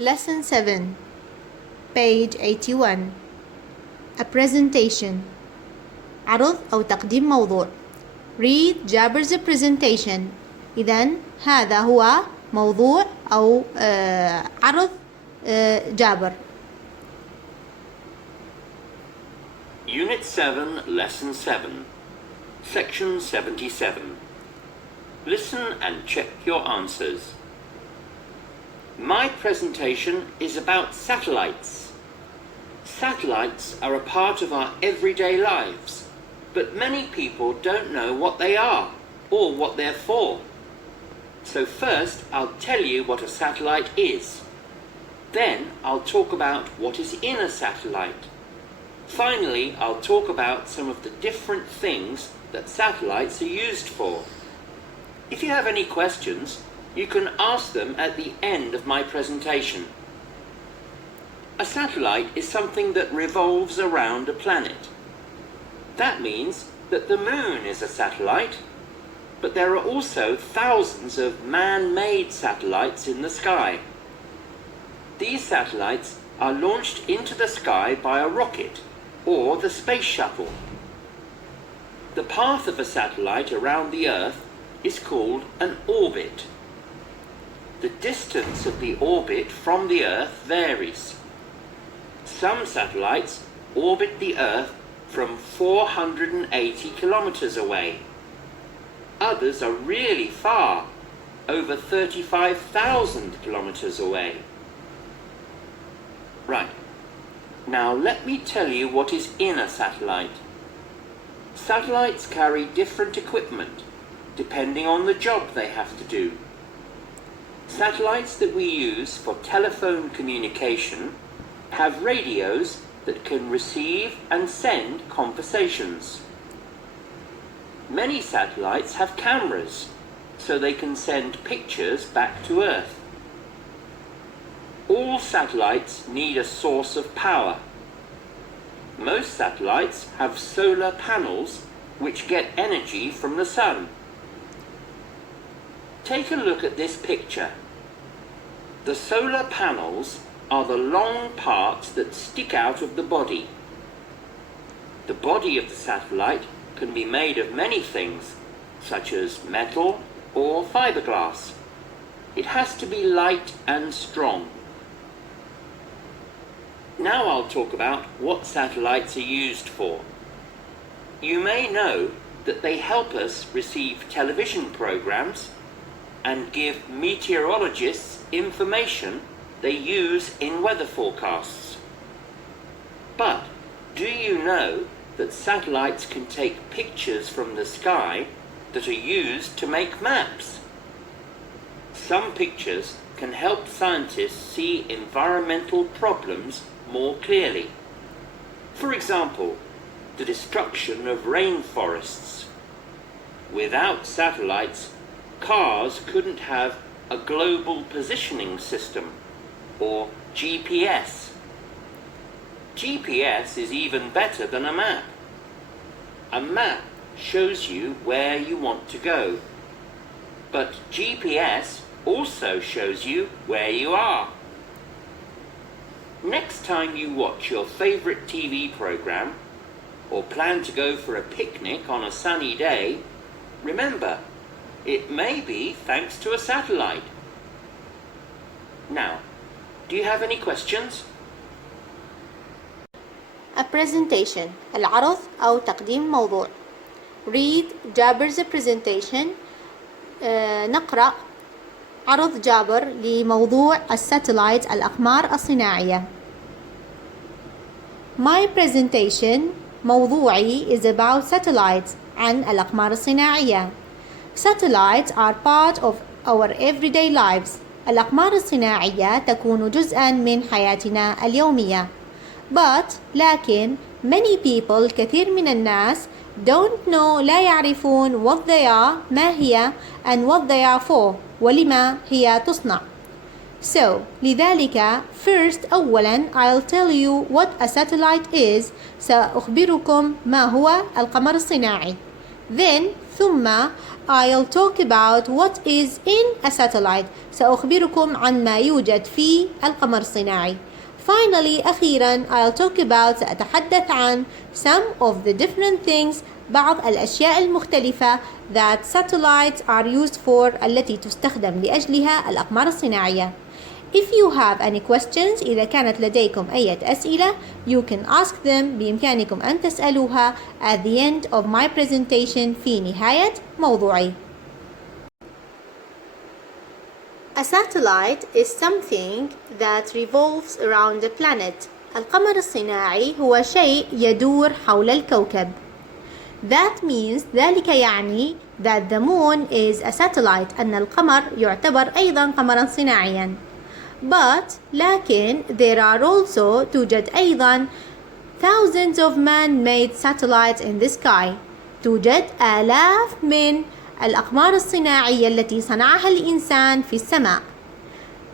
Lesson 7, page 81. A presentation. عرض أو تقديم موضوع. Read Jaber's presentation. إذن هذا هو موضوع أو عرض جابر. Unit 7, Lesson 7, Section 77. Listen and check your answers. My presentation is about satellites. Satellites are a part of our everyday lives, but many people don't know what they are or what they're for. So first, I'll tell you what a satellite is. Then I'll talk about what is in a satellite. Finally, I'll talk about some of the different things that satellites are used for. If you have any questions, you can ask them at the end of my presentation. A satellite is something that revolves around a planet. That means that the moon is a satellite, but there are also thousands of man-made satellites in the sky. These satellites are launched into the sky by a rocket or the space shuttle. The path of a satellite around the Earth is called an orbit. The distance of the orbit from the Earth varies. Some satellites orbit the Earth from 480 kilometers away. Others are really far, over 35,000 kilometers away. Right. Now let me tell you what is in a satellite. Satellites carry different equipment depending on the job they have to do. Satellites that we use for telephone communication have radios that can receive and send conversations. Many satellites have cameras, so they can send pictures back to Earth. All satellites need a source of power. Most satellites have solar panels which get energy from the sun. Take a look at this picture. The solar panels are the long parts that stick out of the body. The body of the satellite can be made of many things, such as metal or fiberglass. It has to be light and strong. Now I'll talk about what satellites are used for. You may know that they help us receive television programs and give meteorologists information they use in weather forecasts. But do you know that satellites can take pictures from the sky that are used to make maps? Some pictures can help scientists see environmental problems more clearly. For example, the destruction of rainforests. Without satellites, cars couldn't have a global positioning system, or GPS. GPS is even better than a map. A map shows you where you want to go, but GPS also shows you where you are. Next time you watch your favorite TV program or plan to go for a picnic on a sunny day, remember, it may be thanks to a satellite. Now, do you have any questions? A presentation. العرض أو تقديم موضوع. Read Jaber's presentation. نقرأ عرض جابر لموضوع الساتلايت الأقمار الصناعية. My presentation موضوعي is about satellites عن الأقمار الصناعية. Satellites are part of our everyday lives. الأقمار الصناعية تكون جزءا من حياتنا اليومية. لكن many people كثير من الناس don't know لا يعرفون what they are ما هي and what they are for ولما هي تصنع. So لذلك first أولا I'll tell you what a satellite is. سأخبركم ما هو القمر الصناعي. ثم I'll talk about what is in a satellite. سأخبركم عن ما يوجد في القمر الصناعي. Finally, أخيرا I'll talk about سأتحدث عن some of the different things بعض الأشياء المختلفة that satellites are used for التي تستخدم لأجلها الأقمار الصناعية. If you have any questions إذا كانت لديكم أي أسئلة you can ask them بإمكانكم أن تسألوها at the end of my presentation في نهاية موضوعي. A satellite is something that revolves around the planet. القمر الصناعي هو شيء يدور حول الكوكب. That means ذلك يعني that the moon is a satellite أن القمر يعتبر أيضا قمرا صناعيا. But لكن there are also توجد أيضا thousands of man-made satellites in the sky. توجد آلاف من الأقمار الصناعية التي صنعها الإنسان في السماء.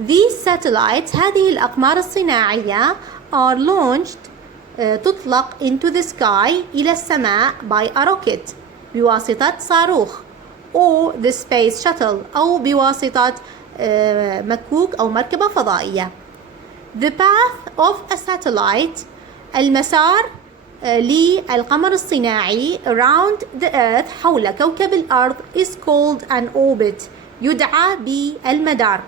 These satellites هذه الأقمار الصناعية are launched تطلق into the sky إلى السماء by a rocket بواسطة صاروخ or the space shuttle أو بواسطة مكوك أو مركبة فضائية. The path of a satellite المسار للقمر الصناعي around the earth حول كوكب الأرض is called an orbit يدعى بالمدار.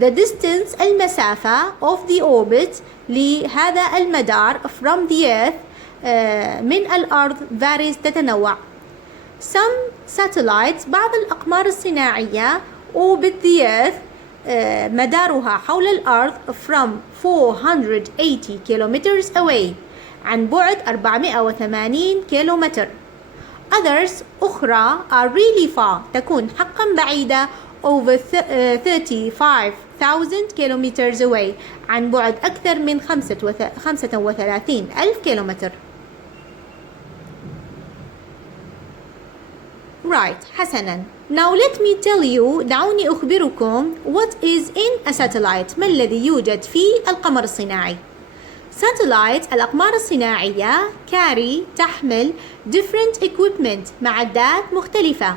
The distance المسافة of the orbit لهذا المدار from the earth من الأرض varies تتنوع. Some satellites بعض الأقمار الصناعية orbit the earth مدارها حول الأرض from 480 kilometers away عن بعد 480 كيلومتر. Others أخرى are really far تكون حقا بعيدة over 35,000 kilometers away عن بعد أكثر من 35,000 كيلومتر. Right, حسنا. Now let me tell you دعوني أخبركم what is in a satellite ما الذي يوجد في القمر الصناعي. Satellites الأقمار الصناعية تحمل different equipment معدات مختلفة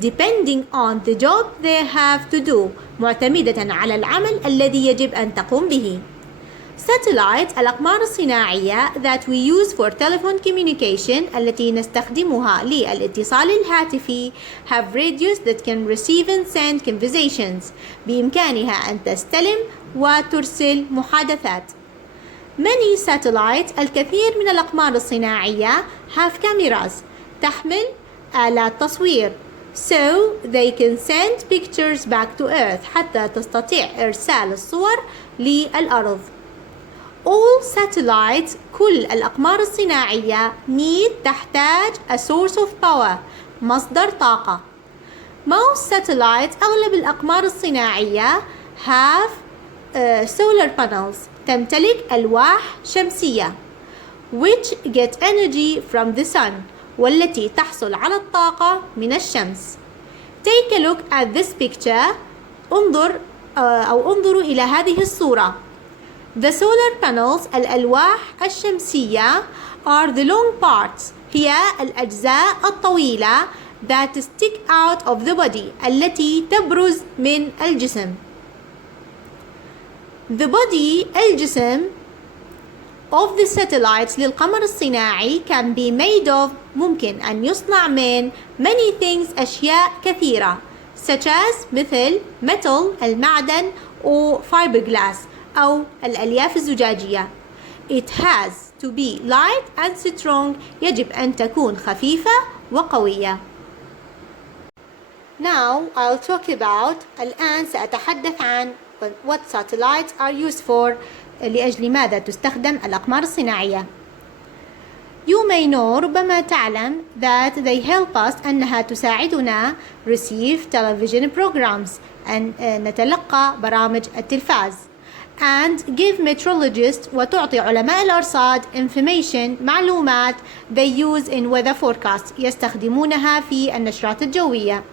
depending on the job they have to do معتمدة على العمل الذي يجب أن تقوم به. Satellites الأقمار الصناعية that we use for telephone communication التي نستخدمها للاتصال الهاتفي have radios that can receive and send conversations بإمكانها أن تستلم وترسل محادثات. Many satellites الكثير من الأقمار الصناعية have cameras تحمل آلات تصوير so they can send pictures back to Earth حتى تستطيع إرسال الصور للأرض. All satellites كل الأقمار الصناعية تحتاج a source of power مصدر طاقة. Most satellites أغلب الأقمار الصناعية have solar panels تمتلك ألواح شمسية which get energy from the sun والتي تحصل على الطاقة من الشمس. Take a look at this picture انظروا إلى هذه الصورة. The solar panels الألواح الشمسية are the long parts هي الأجزاء الطويلة that stick out of the body التي تبرز من الجسم. The body الجسم of the satellites للقمر الصناعي can be made of ممكن أن يصنع من many things أشياء كثيرة such as مثل metal المعدن أو fiberglass أو الألياف الزجاجية. It has to be light and strong يجب أن تكون خفيفة وقوية. Now I'll talk about الآن سأتحدث عن what satellites are used for لأجل ماذا تستخدم الأقمار الصناعية. You may know ربما تعلم that they help us أنها تساعدنا receive television programs أن نتلقى برامج التلفاز and give meteorologists وتعطي علماء الأرصاد information معلومات they use in weather forecast يستخدمونها في النشرات الجوية.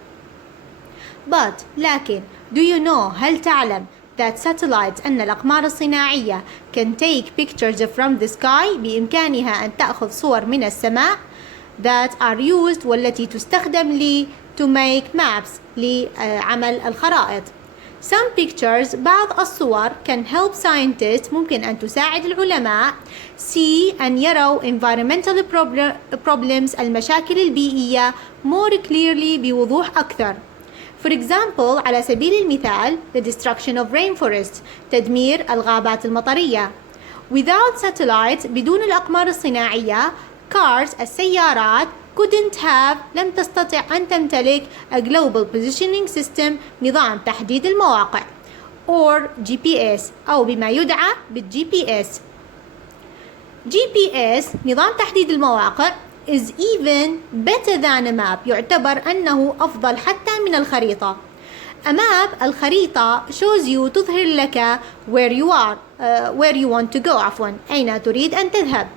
But لكن do you know هل تعلم that satellites أن الأقمار الصناعية can take pictures from the sky بإمكانها أن تأخذ صور من السماء that are used والتي تستخدم to make maps لعمل الخرائط. Some pictures بعض الصور can help scientists ممكن أن تساعد العلماء see أن يروا environmental problems المشاكل البيئية more clearly بوضوح أكثر. For example على سبيل المثال the destruction of rainforests تدمير الغابات المطرية. Without satellites بدون الأقمار الصناعية cars السيارات couldn't have لم تستطع أن تمتلك a global positioning system نظام تحديد المواقع or GPS أو بما يدعى بالجي بي اس. GPS نظام تحديد المواقع is even better than a map يعتبر أنه أفضل حتى من الخريطة. A map الخريطة shows you تظهر لك where you want to go أين تريد أن تذهب.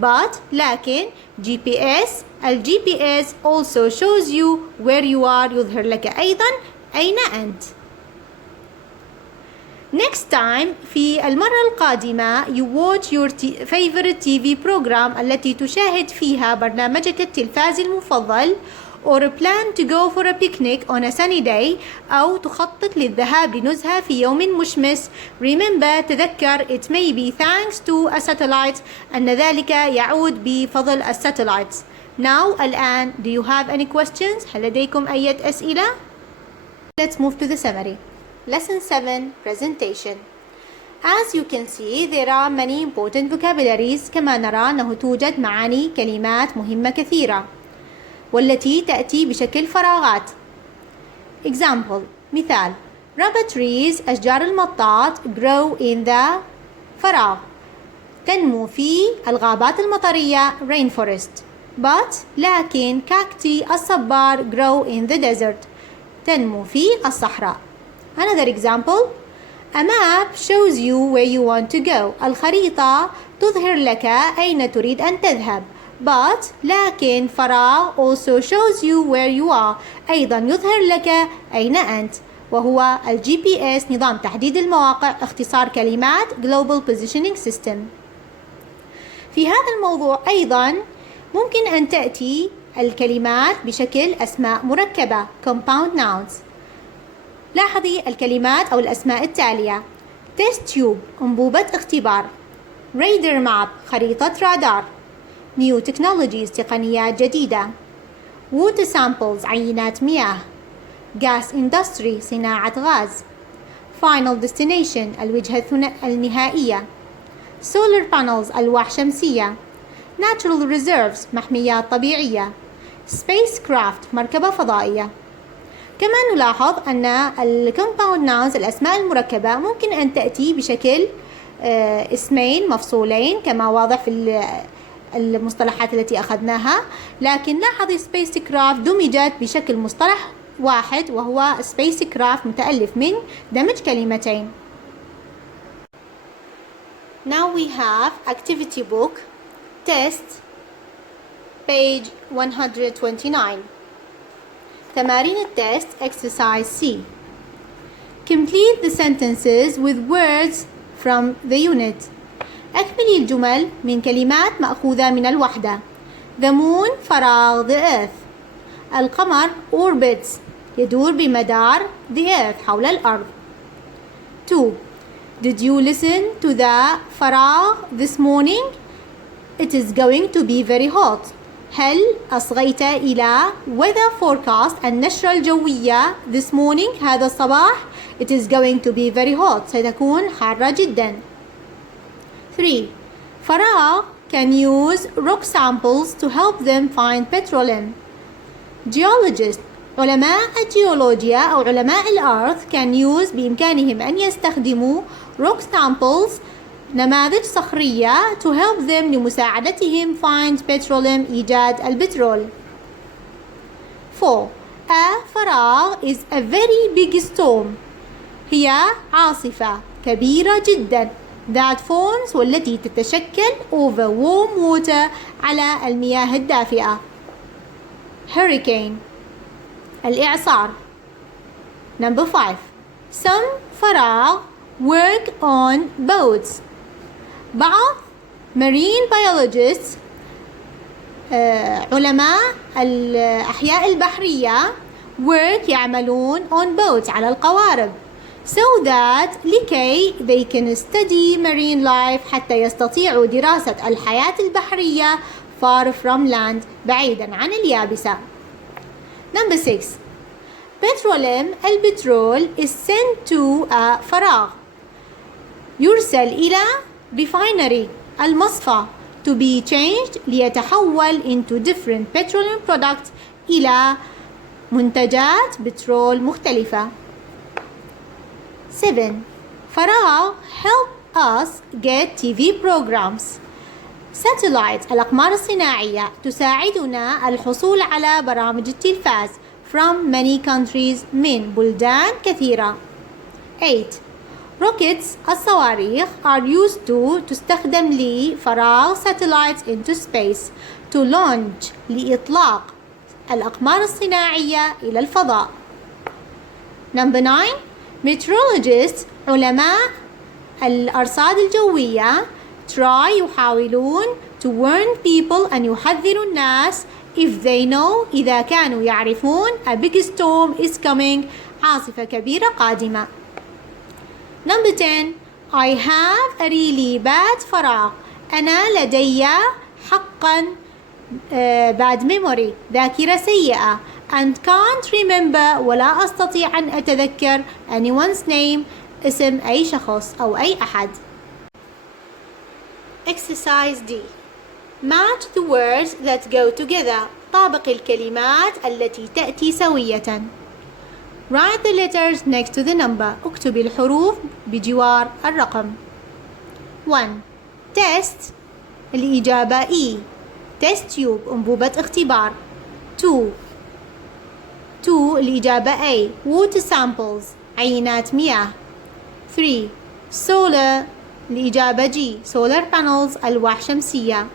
But لكن الجي بي اس also shows you where you are يظهر لك أيضا أين أنت. Next time في المرة القادمة you watch your favorite TV program التي تشاهد فيها برنامجك التلفازي المفضل or plan to go for a picnic on a sunny day أو تخطط للذهاب لنزهة في يوم مشمس. Remember تذكر it may be thanks to a satellite أن ذلك يعود بفضل الساتلايتس. Now الآن do you have any questions؟ هل لديكم أي أسئلة؟ Let's move to the summary. Lesson 7 Presentation. As you can see there are many important vocabularies. كما نرى أنه توجد معاني كلمات مهمة كثيرة والتي تأتي بشكل فراغات. Example مثال rubber trees أشجار المطاط grow in the فراغ تنمو في الغابات المطرية rainforest. But لكن cacti الصبار grow in the desert تنمو في الصحراء. Another example a map shows you where you want to go الخريطة تظهر لك أين تريد أن تذهب. But لكن فراغ also shows you where you are أيضا يظهر لك أين أنت وهو الجي بي اس نظام تحديد المواقع اختصار كلمات Global Positioning System. في هذا الموضوع أيضا ممكن أن تأتي الكلمات بشكل أسماء مركبة Compound Nouns. لاحظي الكلمات أو الأسماء التالية Test Tube أنبوبة اختبار Radar Map خريطة رادار New Technologies تقنيات جديدة Water Samples عينات مياه Gas Industry صناعة غاز Final Destination الوجهة النهائية Solar Panels ألواح شمسية Natural Reserves محميات طبيعية Spacecraft مركبة فضائية. كما نلاحظ أن ال Compound Nouns الأسماء المركبة ممكن أن تأتي بشكل اسمين مفصولين كما واضح في المصطلحات التي أخذناها. لكن لاحظي Spacecraft دمجت بشكل مصطلح واحد وهو Spacecraft متألف من دمج كلمتين. Now we have activity book test page 129. تمارين التست exercise C. Complete the sentences with words from the unit. أكملي الجمل من كلمات مأخوذة من الوحدة. The moon فراغ the earth. القمر orbits يدور بمدار the earth حول الأرض. 2. Did you listen to the فراغ this morning? It is going to be very hot. هل أصغيت إلى weather forecast النشرة الجوية this morning هذا الصباح؟ It is going to be very hot ستكون حارة جدا. 3. فراغ can use rock samples to help them find petroleum. Geologists علماء الجيولوجيا أو علماء الأرض can use بإمكانهم أن يستخدموا rock samples نماذج صخرية to help them لمساعدتهم find petroleum إيجاد البترول. 4. A فراغ is a very big storm هي عاصفة كبيرة جدا that forms والتي تتشكل over warm water على المياه الدافئة. Hurricane الإعصار. Number 5. Some فراغ work on boats. بعض marine biologists علماء الأحياء البحرية work يعملون on boats على القوارب so that لكي they can study marine life حتى يستطيعوا دراسة الحياة البحرية far from land بعيدا عن اليابسة. Number 6. petroleum البترول is sent to a فراغ يرسل إلى refinery المصفى to be changed ليتحول into different petroleum products إلى منتجات بترول مختلفة. 7. فراغ help us get TV programs. Satellite الأقمار الصناعية تساعدنا الحصول على برامج التلفاز from many countries من بلدان كثيرة. 8. Rockets الصواريخ are used to تستخدم لفراغ satellites into space to launch لإطلاق الأقمار الصناعية إلى الفضاء. Number 9. Meteorologists علماء الأرصاد الجوية يحاولون to warn people أن يحذروا الناس if they know إذا كانوا يعرفون a big storm is coming عاصفة كبيرة قادمة. Number 10. I have a really bad فراغ أنا لدي حقا bad memory ذاكرة سيئة and can't remember ولا أستطيع أن أتذكر anyone's name اسم أي شخص أو أي أحد. Exercise D. Match the words that go together. طابق الكلمات التي تأتي سوية. Write the letters next to the number. اكتب الحروف بجوار الرقم. 1. Test الإجابة E. Test tube أنبوبة اختبار. 2. الإجابة A. Water samples عينات مياه. 3. Solar الإجابة G. Solar panels ألواح شمسية.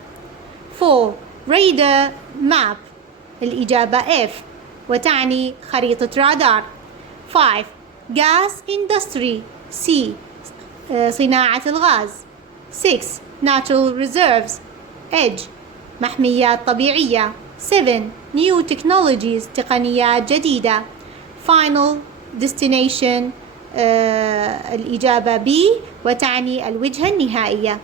4. Radar map الإجابة F وتعني خريطة رادار. 5. Gas industry C. صناعة الغاز. 6. Natural reserves H. محميات طبيعية. 7. New technologies تقنيات جديدة. Final destination الإجابة B وتعني الوجهة النهائية.